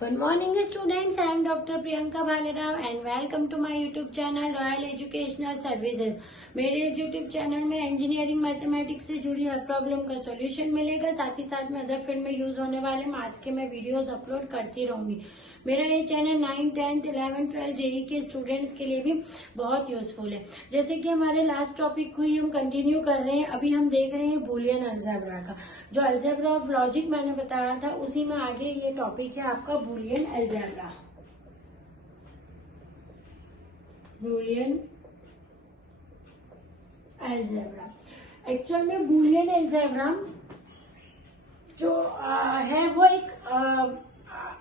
Good morning students, I am Dr. Priyanka Bhalerao and welcome to my YouTube channel Royal Educational Services। मेरे इस YouTube channel में engineering mathematics से जुड़ी हर problem का solution मिलेगा। साथ ही साथ में अदर फील्ड में यूज होने वाले मैथ्स के मैं वीडियोस अपलोड करती रहूंगी। मेरा ये चैनल 9, 10, 11, 12 जेई के स्टूडेंट्स के लिए भी बहुत यूजफुल है। जैसे कि हमारे लास्ट टॉपिक को ही हम कंटिन्यू कर रहे हैं। अभी हम देख रहे हैं बूलियन अलजेब्रा का। जो अलजेब्रा ऑफ लॉजिक मैंने बताया था उसी में आगे ये टॉपिक है आपका Boolean algebra. Boolean algebra actual में बूलियन अलजेब्रा जो है वो एक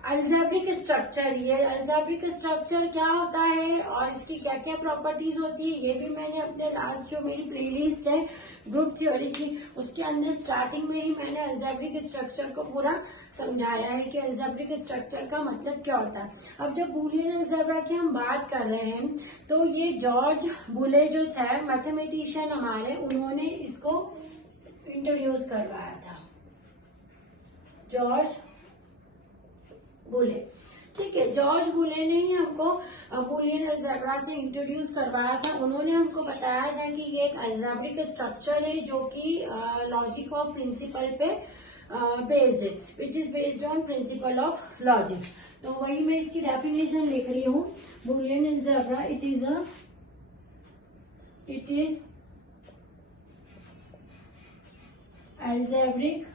अल्जेब्रिक स्ट्रक्चर। ये अल्जेब्रिक स्ट्रक्चर क्या होता है और इसकी क्या क्या प्रॉपर्टीज होती है ये भी मैंने अपने लास्ट जो मेरी प्लेलिस्ट है ग्रुप थ्योरी की उसके अंदर स्टार्टिंग में ही मैंने अल्जेब्रिक स्ट्रक्चर को पूरा समझाया है कि अल्जेब्रिक स्ट्रक्चर का मतलब क्या होता है। अब जब बूलियन अलजेब्रा की हम बात कर रहे हैं तो ये जॉर्ज बुले जो थे मैथमेटिशियन हमारे, उन्होंने इसको इंट्रोड्यूस करवाया था। जॉर्ज बुले, ठीक है। जॉर्ज बुले ने ही हमको बूलियन अलजेब्रा से इंट्रोड्यूस करवाया था। उन्होंने हमको बताया था कि ये एक अल्जेब्रिक स्ट्रक्चर है जो कि लॉजिक ऑफ प्रिंसिपल पे बेस्ड है, which is based on principle of logic. तो वही मैं इसकी डेफिनेशन लिख रही हूँ। Boolean algebra it is algebraic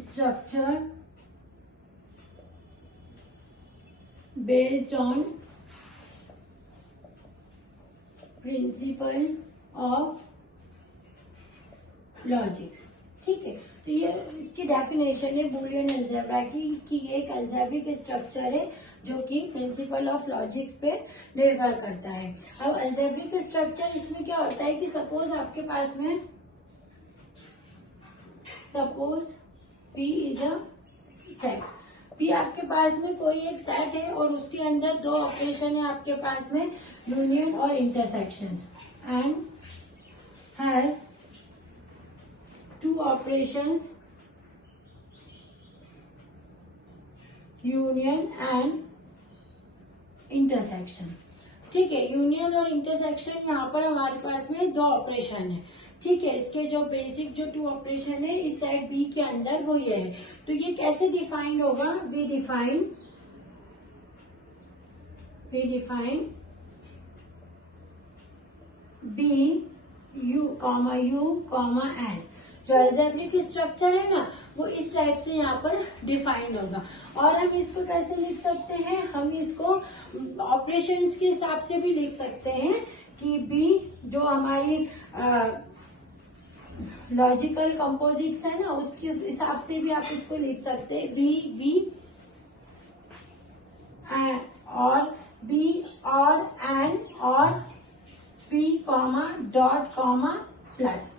structure based on principle of logics। ठीक है, तो ये इसकी डेफिनेशन है बूलियन अलजेब्रा की कि ये एक अल्जेब्रिक स्ट्रक्चर है जो कि प्रिंसिपल ऑफ लॉजिक्स पे निर्भर करता है। अब अल्जेब्रिक स्ट्रक्चर इसमें क्या होता है कि सपोज आपके पास में suppose P is a set. P आपके पास में कोई एक सेट है और उसके अंदर दो ऑपरेशन है आपके पास में, यूनियन और intersection, and has two operations, union and intersection. ठीक है, यूनियन और इंटरसेक्शन यहाँ पर हमारे पास में दो ऑपरेशन है। ठीक है, इसके जो बेसिक जो टू ऑपरेशन है इस सेट बी के अंदर वो ये है। तो ये कैसे डिफाइंड होगा? We define B U comma and. जो अलजेब्रिक स्ट्रक्चर है ना वो इस टाइप से यहाँ पर डिफाइंड होगा। और हम इसको कैसे लिख सकते हैं? हम इसको ऑपरेशंस के हिसाब से भी लिख सकते हैं कि बी जो हमारी लॉजिकल कंपोजिट्स है ना उसके हिसाब से भी आप इसको लिख सकते हैं। बी वी और बी और एन और P comma dot comma plus.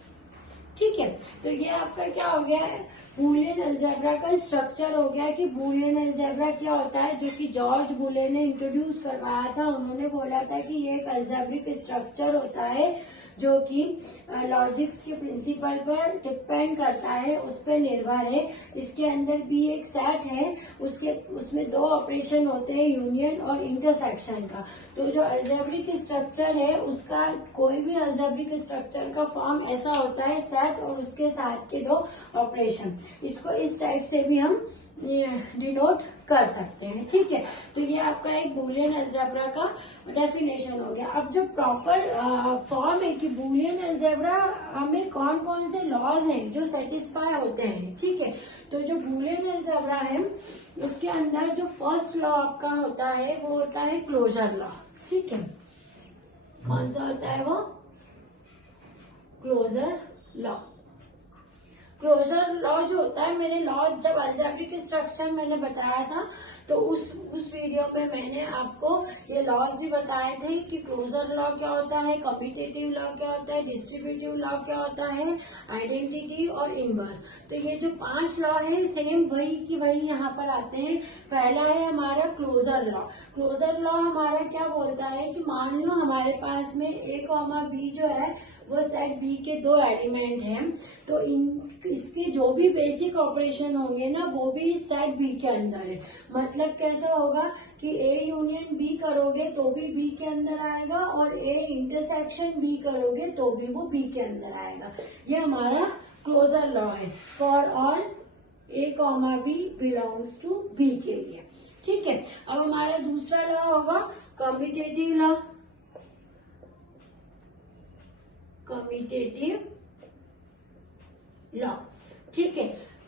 ठीक है, तो ये आपका क्या हो गया है? बूलियन अलजेब्रा का स्ट्रक्चर हो गया कि बूलियन अलजेब्रा क्या होता है जो कि जॉर्ज बुले ने इंट्रोड्यूस करवाया था। उन्होंने बोला था कि ये एक अलजेब्रिक स्ट्रक्चर होता है जो कि लॉजिक्स के प्रिंसिपल पर डिपेंड करता है, उस पर निर्भर है। इसके अंदर भी एक सेट है, उसमें दो ऑपरेशन होते हैं, यूनियन और इंटरसेक्शन का। तो जो अलजेब्रिक स्ट्रक्चर है उसका कोई भी अलजेब्रिक स्ट्रक्चर का फॉर्म ऐसा होता है, सेट और उसके साथ के दो ऑपरेशन। इसको इस टाइप से भी हम डिनोट कर सकते हैं। ठीक है, तो ये आपका एक बूलियन अलजेब्रा का डेफिनेशन हो गया। अब जो प्रॉपर फॉर्म है कि बूलियन अलजेब्रा में कौन कौन से लॉज हैं जो सेटिस्फाई होते हैं। ठीक है, तो जो बूलियन अलजेब्रा है उसके अंदर जो फर्स्ट लॉ आपका होता है वो होता है क्लोजर लॉ। ठीक है, कौन सा होता है वो? Closure law. क्लोजर लॉ जो होता है, मैंने लॉज जब अलजेब्रिक स्ट्रक्चर मैंने बताया था तो उस वीडियो पे मैंने आपको ये लॉज भी बताए थे कि क्लोजर लॉ क्या होता है, कम्यूटेटिव लॉ क्या होता है, डिस्ट्रीब्यूटिव लॉ क्या होता है, आइडेंटिटी और इनवर्स। तो ये जो 5 लॉ है सेम वही की वही यहाँ पर आते हैं। पहला है हमारा क्लोजर लॉ। क्लोजर लॉ हमारा क्या बोलता है कि मान लो हमारे पास में A, B जो है वो सेट बी के 2 एलिमेंट हैं, तो इसके जो भी बेसिक ऑपरेशन होंगे ना वो भी सेट बी के अंदर है। मतलब कैसा होगा कि ए यूनियन बी करोगे तो भी बी के अंदर आएगा, और ए इंटरसेक्शन बी करोगे तो भी वो बी के अंदर आएगा। ये हमारा क्लोजर लॉ है for all A comma B belongs to B के लिए। ठीक है, अब हमारा दूसरा लॉ होगा कम्यूटेटिव लॉ। कम्यूटेटिव लॉ, ठीक है,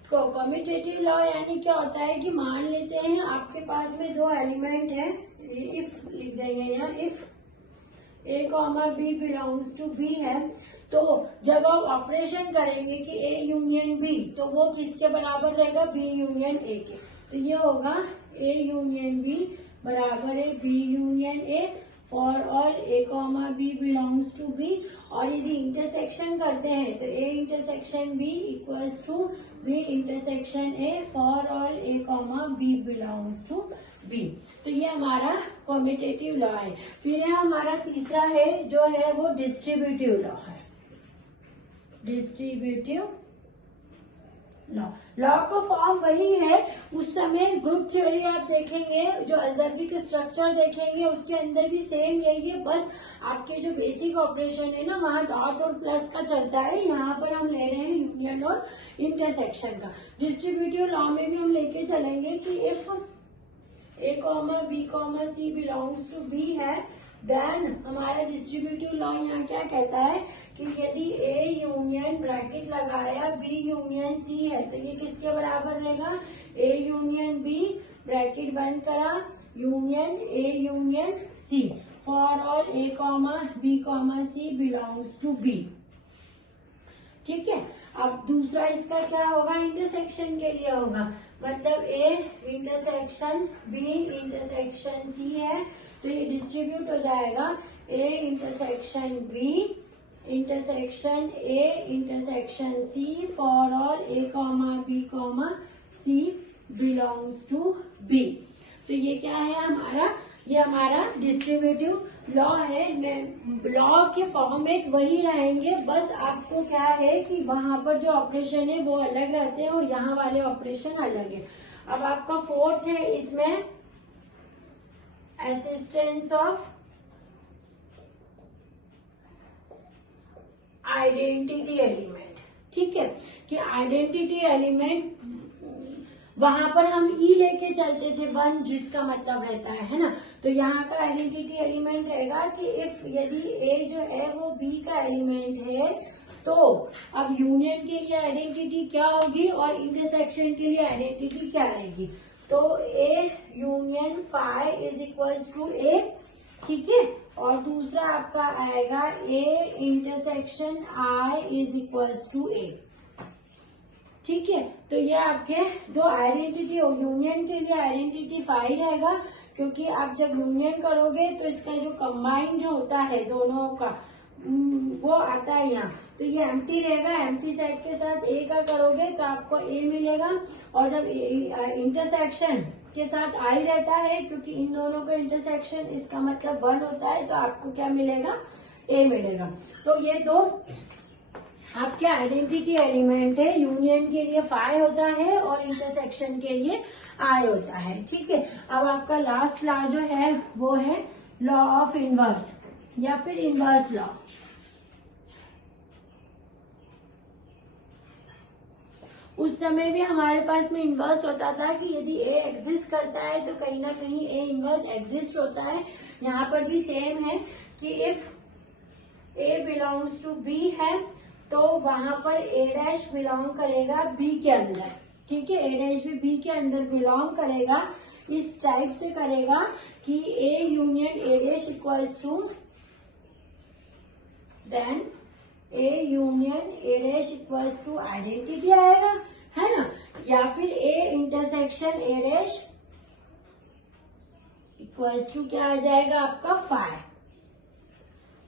तो कम्यूटेटिव लॉ यानी क्या होता है कि मान लेते हैं आपके पास में 2 एलिमेंट है, इफ लिख देंगे यहाँ, if A comma B belongs to B है, तो जब आप ऑपरेशन करेंगे कि ए यूनियन बी, तो वो किसके बराबर रहेगा, बी यूनियन ए के। तो ये होगा ए यूनियन बी बराबर है B union A for all A comma B belongs to B. और यदि इंटरसेक्शन करते हैं तो A intersection B equals to B intersection A for all A comma B belongs to B. तो ये हमारा कम्यूटेटिव लॉ है। फिर है हमारा तीसरा है जो है वो डिस्ट्रीब्यूटिव लॉ है। डिस्ट्रीब्यूटिव लॉ, लॉ का फॉर्म वही है। उस समय ग्रुप थ्योरी आप देखेंगे, जो अलजेब्रिक स्ट्रक्चर देखेंगे उसके अंदर भी सेम यही है, बस आपके जो बेसिक ऑपरेशन है ना वहाँ डॉट और प्लस का चलता है, यहाँ पर हम ले रहे हैं यूनियन और इंटरसेक्शन का। डिस्ट्रीब्यूटिव लॉ में भी हम लेके चलेंगे कि if A comma B comma C belongs to B है, देन हमारा डिस्ट्रीब्यूटिव लॉ यहाँ क्या कहता है कि यदि ए यूनियन ब्रैकेट लगाया बी यूनियन सी है, तो ये किसके बराबर रहेगा, ए यूनियन बी ब्रैकेट बंद करा union A union C for all A comma B comma C belongs to B. ठीक है, अब दूसरा इसका क्या होगा, इंटरसेक्शन के लिए होगा, मतलब A intersection B intersection C है, तो ये डिस्ट्रीब्यूट हो जाएगा A intersection B intersection A intersection C for all A comma B comma C belongs to B. तो ये क्या है हमारा, ये हमारा डिस्ट्रीब्यूटिव लॉ है। लॉ के फॉर्मेट वही रहेंगे, बस आपको क्या है कि वहां पर जो ऑपरेशन है वो अलग रहते हैं और यहाँ वाले ऑपरेशन अलग है। अब आपका फोर्थ है इसमें असिस्टेंस ऑफ आइडेंटिटी एलिमेंट। ठीक है, कि आइडेंटिटी एलिमेंट वहां पर हम ई लेके चलते थे 1, जिसका मतलब रहता है ना, तो यहाँ का आइडेंटिटी एलिमेंट रहेगा कि इफ यदि ए जो है वो बी का एलिमेंट है, तो अब यूनियन के लिए आइडेंटिटी क्या होगी और इंटरसेक्शन के लिए आइडेंटिटी क्या रहेगी, तो A union phi is equals to A. ठीक है, और दूसरा आपका आएगा A intersection I is equals to A. ठीक है, तो ये आपके 2 आइडेंटिटी हो। यूनियन के लिए आइडेंटिटी फाई रहेगा, क्योंकि आप जब यूनियन करोगे तो इसका जो कंबाइन जो होता है दोनों का वो आता है यहाँ, तो ये एम्प्टी रहेगा। एम्प्टी सेट के साथ ए का करोगे तो आपको ए मिलेगा, और जब इंटरसेक्शन के साथ आई रहता है, क्योंकि इन दोनों का इंटरसेक्शन इसका मतलब 1 होता है, तो आपको क्या मिलेगा, ए मिलेगा। तो ये 2 आपके आइडेंटिटी एलिमेंट है। यूनियन के लिए फाई होता है और इंटरसेक्शन के लिए आई होता है। ठीक है, अब आपका लास्ट लॉ जो है वो है लॉ ऑफ इनवर्स या फिर इनवर्स लॉ। उस समय भी हमारे पास में इनवर्स होता था कि यदि ए एग्जिस्ट करता है तो कहीं ना कहीं ए इनवर्स एग्जिस्ट होता है। यहाँ पर भी सेम है कि if A belongs to B है तो वहां पर ए डैश बिलोंग करेगा बी के अंदर। ठीक है, ए डैश भी बी के अंदर बिलोंग करेगा। इस टाइप से करेगा कि A union A dash equals to then A union A dash equals to identity आएगा, है ना, या फिर A intersection A dash equals to क्या आ जाएगा आपका फाई।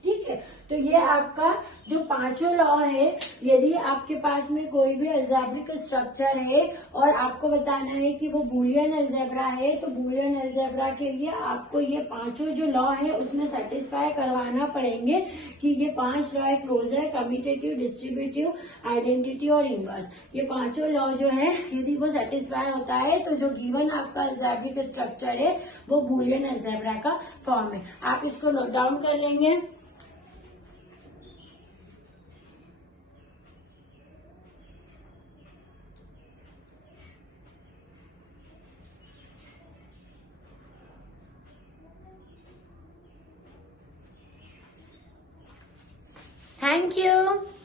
ठीक है, तो ये आपका जो पांचों लॉ है, यदि आपके पास में कोई भी अलजेब्रिक स्ट्रक्चर है और आपको बताना है कि वो बूलियन अलजेब्रा है, तो बूलियन अलजेब्रा के लिए आपको ये पांचों जो लॉ है उसमें सेटिस्फाई करवाना पड़ेंगे कि ये 5 लॉ है, क्लोजर, कम्यूटेटिव, डिस्ट्रीब्यूटिव, आइडेंटिटी और इनवर्स। ये पांचों लॉ जो है यदि वो सेटिस्फाई होता है तो जो गिवन आपका अलजेब्रिक स्ट्रक्चर है वो बूलियन अलजेब्रा का फॉर्म है। आप इसको नोट डाउन कर लेंगे। Thank you.